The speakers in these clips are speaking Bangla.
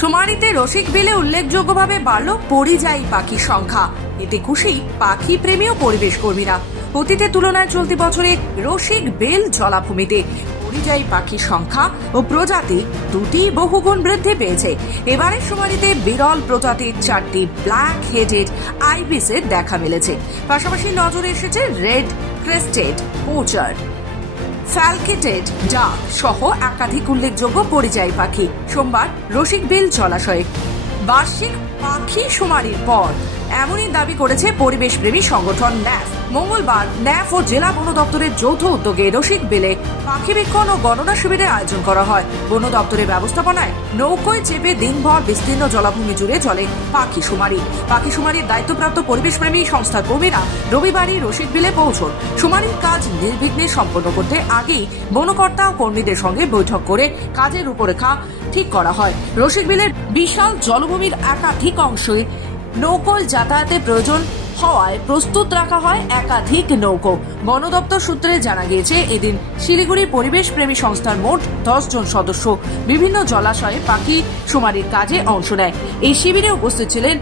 সুমারিতে রসিক বিলে উল্লেখযোগ্যভাবে বাড়ল পরিযায়ী পাখির সংখ্যা। এতে খুশি পাখি প্রেমী ও পরিবেশ কর্মীরা। অতীতের তুলনায় চলতি বছরে রসিক বেল জলাভূমিতে। পরিযায়ী পাখির সংখ্যা ও প্রজাতি দুটি বহুগুণ বৃদ্ধি পেয়েছে। এবারে সুমারিতে বিরল প্রজাতির চারটি ব্ল্যাক হেডেড আইবিসের দেখা মিলেছে। পাশাপাশি নজরে এসেছে রেড ক্রেস্টেড পোচার ফ্যালকেটেড ডাক সহ একাধিক উল্লেখযোগ্য পরিযায়ী পাখি। সোমবার রসিক বিল জলাশয়ে। বার্ষিক পাখি শুমারির পর এমনই দাবি করেছে পরিবেশ প্রেমী সংগঠন ন্যাফ। মঙ্গলবার ন্যাফ ও জেলা বন দপ্তরের যৌথ উদ্যোগে রসিক বিলে পাখি বীক্ষণ ও গণনা শিবিরের আয়োজন করা হয়। বন দপ্তরের ব্যবস্থাপনায় নৌকোয় চেপে দিনভর বিস্তীর্ণ জলাভূমি জুড়ে চলে পাখি শুমারি। পাখি শুমারির দায়িত্বপ্রাপ্ত পরিবেশপ্রেমী সংস্থার কর্মীরা রবিবারই রসিক বিলে পৌঁছন। শুমারির কাজ নির্বিঘ্নে সম্পন্ন করতে আগেই বনকর্তা ও কর্মীদের সঙ্গে বৈঠক করে কাজের রূপরেখা ঠিক করা হয়। রসিক বিলের বিশাল জলভূমির একাধিক অংশে নৌকোল যাতায়াতের প্রয়োজন হওয়ায় প্রস্তুত রাখা হয় একাধিক নৌকো। বন দপ্তর সূত্রে জানা গিয়েছে, এদিন শিলিগুড়ি পরিবেশ প্রেমী সংস্থার মোট দশ জন সদস্য বিভিন্ন জলাশয়ে পাখি শুমারির কাজে অংশ নেয়। এই শিবিরে উপস্থিত ছিলেন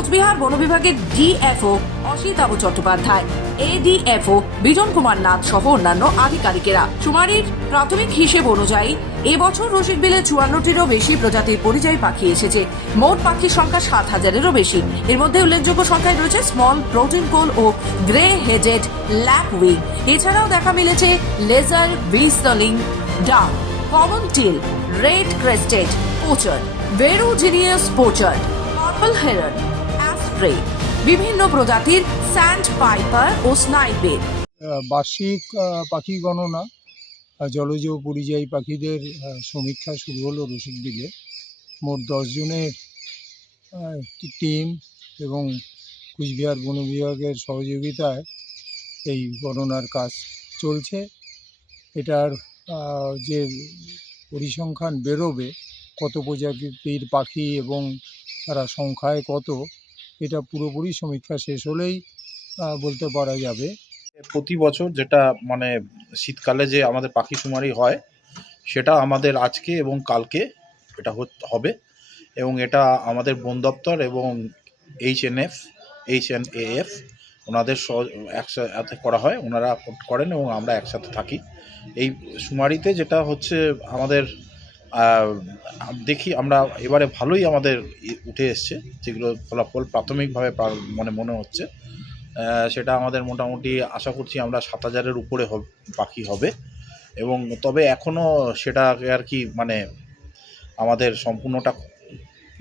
কোচবিহার বন বিভাগের ডিএফও অসিতাভ চট্টোপাধ্যায়, এডিএফও বিজন কুমার নাথ সহ অন্যান্য আধিকারিকেরা। শুমারির প্রাথমিক হিসেব অনুযায়ী, এবছর রসিকবিলে চুয়ান্নটিরও বেশি প্রজাতির পরিযায়ী পাখি এসেছে। মোট পাখির সংখ্যা সাত হাজারেরও বেশি। এর মধ্যে উল্লেখযোগ্য সংখ্যায় রয়েছে স্মল প্রোটিন কোল ও গ্রে হেজেড ল্যাপ উইং এছাড়াও দেখা মিলেছে lesser whistling duck common teal red crested pochard ferruginous pochard purple heron ashtray বিভিন্ন প্রজাতির স্যান্ড পাইপার ও স্নাইপের। বার্ষিক পাখি গণনা জলজ পরিযায়ী পাখিদের সমীক্ষা শুরু হলো রসিক বিলে। মোট দশ জনের একটি টিম এবং কুচবিহার বন বিভাগের সহযোগিতায় এই গণনার কাজ চলছে। এটার যে পরিসংখ্যান বেরোবে, কত প্রজাতির পাখি এবং তারা সংখ্যায় কত এটা পুরোপুরি সমীক্ষা শেষ হলেই বলতে পারা যাবে। প্রতি বছর যেটা মানে শীতকালে যে আমাদের পাখি শুমারি হয়, সেটা আমাদের আজকে এবং কালকে এটা হবে। এবং এটা আমাদের বন দপ্তর এবং H N F, H N A F, ওনাদের একসাথে করা হয়, ওনারা করেন এবং আমরা একসাথে থাকি। এই শুমারিতে যেটা হচ্ছে আমাদের দেখি আমরা এবারে ভালোই আমাদের উঠে এসছে, যেগুলো ফলাফল প্রাথমিকভাবে মানে মনে হচ্ছে। সেটা আমাদের মোটামুটি আশা করছি আমরা সাত হাজারের উপরে পাখি হবে। এবং তবে এখনও সেটা আর কি মানে আমাদের সম্পূর্ণটা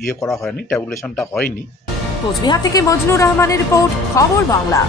ইয়ে করা হয়নি ট্যাবুলেশনটা হয়নি। কোচবিহার থেকে মজনুর রহমানের রিপোর্ট, খবর বাংলা।